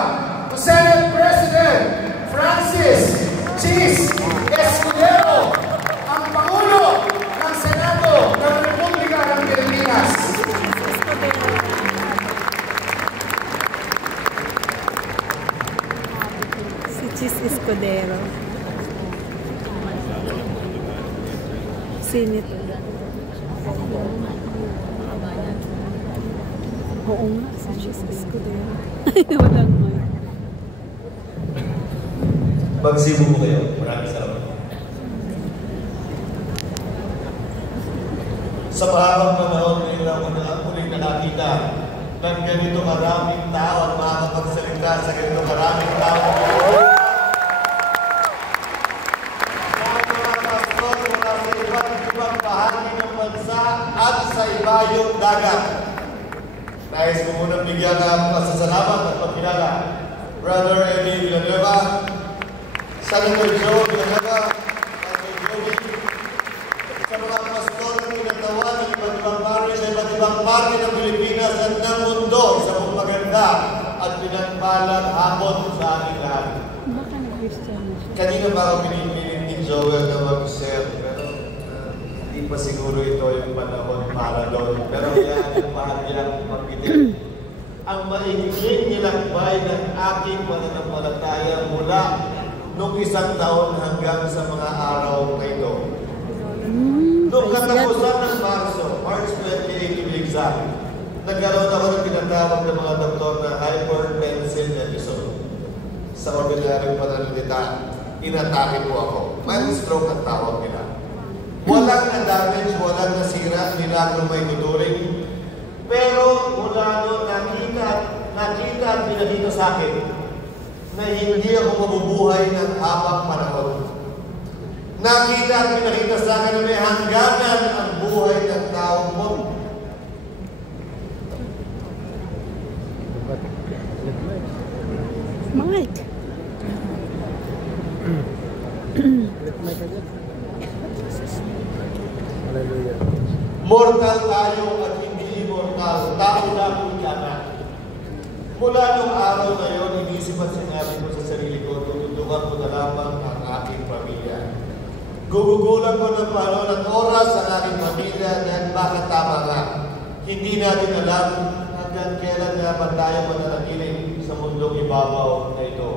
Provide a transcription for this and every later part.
welcome to Senate President Francis Chis Escudero, ang Pangulo ng Senado ng Republika ng Pilipinas. Si Chis Escudero. Sinit. Oo nga, si Chis Escudero. Walang mo. Magsibo mo kayo. Maraming salamat. Sa mahabang panahon, ngayon lang ang muling nakakita ng ganito maraming tao at makakapagsalita sa ganito maraming tao. Mga pastor mula sa iba't ibang bahagi ng bansa at sa ibayong dagat. Nais ko muna bigyan ng pasasalamat at pagkilala Brother Eddie Villanueva, Senator Joe Villanueva, Senator Joey, sa mga pastor na pinatawa ng iba't ibang parte sa iba't ibang parte ng Pilipinas at ng mundo sa mong maganda at pinagpalang hapon sa ating lahat. Kanina ba ako pinipilit ni Joel na mag-share, pero hindi pa siguro ito yung panahon para doon. Pero yan yung bahagyang magpitin. Ang maigling nilakbay ng aking pananampalataya mula noong isang taon hanggang sa mga araw na ito. Noong katapusan ng March 28 to be exact, nagkaroon ako ng tinatawag ng mga doktor na hypertensive episode. Sa ordinaryong pananalita, inatake po ako. Mild stroke ang tawag nila. Walang na-damage, walang nasira, milagro may tuturing. Pero mula noon, nakita at pinakita sa akin na hindi ako mabubuhay ng habang panahon. Nakita at pinakita sa akin na may hangganan ang buhay ng taong mo. Mike. Mortal tayo at hindi immortal. Tao lang po yana. Mula nung araw na yon, inisip at sinabi ko sa sarili ko, tututukan ko na lamang ang aking pamilya. Gugugulan ko ng panahon at oras ang aking pamilya dahil baka tama nga. Hindi natin alam hanggang kailan nga ba tayo mananatiling sa mundong ibabaw na ito.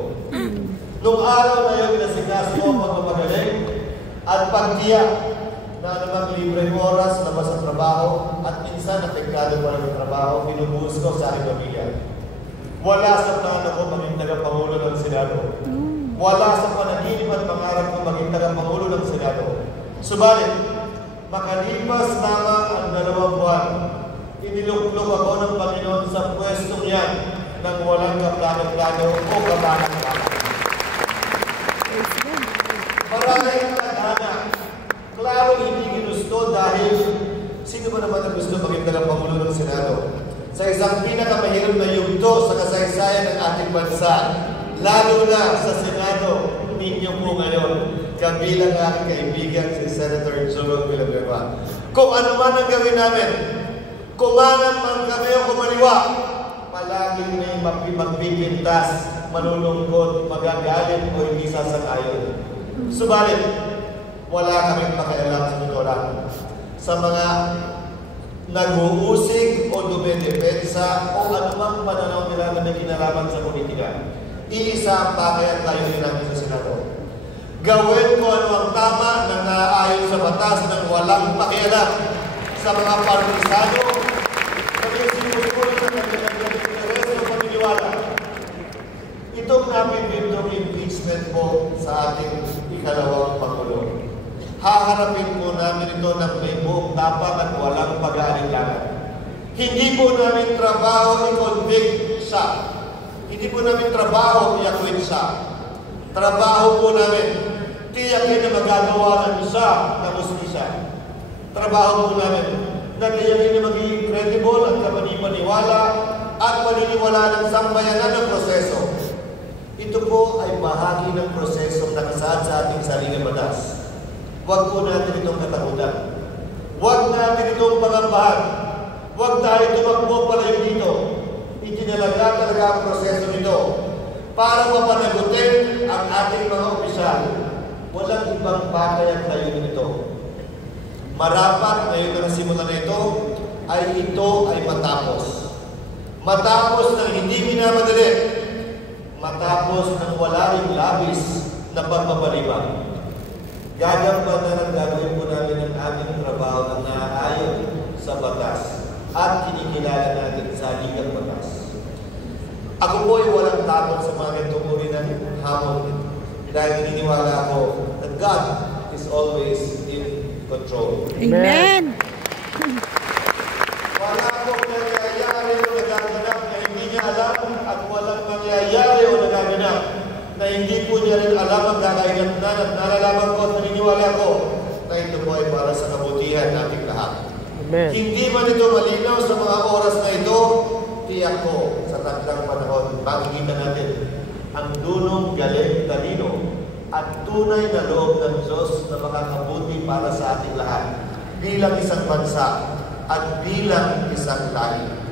Nung araw na yon, inasikaso ko ang pagpapagaling at pagtiyak na namang libreng oras, labas sa trabaho, at minsan apektado pa ng trabaho, binubuhos ko sa aking pamilya. Wala sa plano ko maging tagapangulo ng Senado. Wala sa panaginip at pangarap ko maging tagapangulo ng Senado. Subalit, makalipas lamang ang 2 buwan, iniluklok ako ng Panginoon sa pwestong yan nang walang kaplano-plano o kabahan-bahan. Maraming tadhana. Klaro hindi ginusto dahil sino ba naman ang gusto maging tagapangulo ng Senado? Sa isang pinakamahirap na yugto sa kasaysayan ng ating bansa, lalo na sa Senado, ninyo po ngayon, kabilang aking kaibigan si Senator Joel Villanueva. Kung ano man ang gawin namin, kumanan man kami o kumaliwa, palaging may magpipintas, manulungkot, magagalit o hindi sasakayon. Subalit, wala kaming pakialam sa totoo sa mga nag-uusig o dumedepensa o anumang pananaw nila na may kinalaman sa politika. Iisa ang pakayat tayo din namin sa Senado. Gawin ko ano ang tama na naaayon sa batas ng walang pakialam sa mga partisano na may sinusunod sa kanilang interes o paniniwala. Itong napipindong impeachment po sa ating ikalawang Pangulo. Haharapin po namin ito ng may buong tapang at walang pag-aalinlangan. Hindi po namin trabaho i-convict siya. Hindi po namin trabaho i-acquit siya. Trabaho po namin tiyakin na magagawa ng siya ng hustisya. Trabaho po namin na tiyakin na magiging credible at kapanipaniwala at paniniwala ng sambayanan ng proseso. Ito po ay bahagi ng prosesong nakasaad sa ating sariling batas. Huwag po natin itong katakutan. Huwag natin itong pangambahan. Huwag tayo tumakbo palayo dito. Itinalaga talaga ang proseso nito para mapanagutin ang ating mga opisyal. Walang ibang bagay ang layunin ito. Marapat ngayon na nasimulan na ito ay matapos. Matapos ng hindi minamadali. Matapos ng wala ring labis na pagpapalibang. Gagampanan ang gagawin po namin ang aming trabaho na naaayon sa batas at kinikilala natin sa ligang batas. Ako po ay walang takot sa mga ganitong uri ng hamon dahil naniniwala ako that God is always in control. Amen. Wala akong nangyayari o nagaganap na hindi niya alam at walang nangyayari o nagaganap na hindi po niya rin alam ang kakainatnan at nalalaman ko at naniniwala ko na ito po ay para sa kabutihan nating lahat. Amen. Hindi man ito malinaw sa mga oras na ito, tiyak ko sa takdang panahon, makikita natin ang dunong galing talino at tunay na loob ng Diyos na makakabuti para sa ating lahat bilang isang bansa at bilang isang lahi.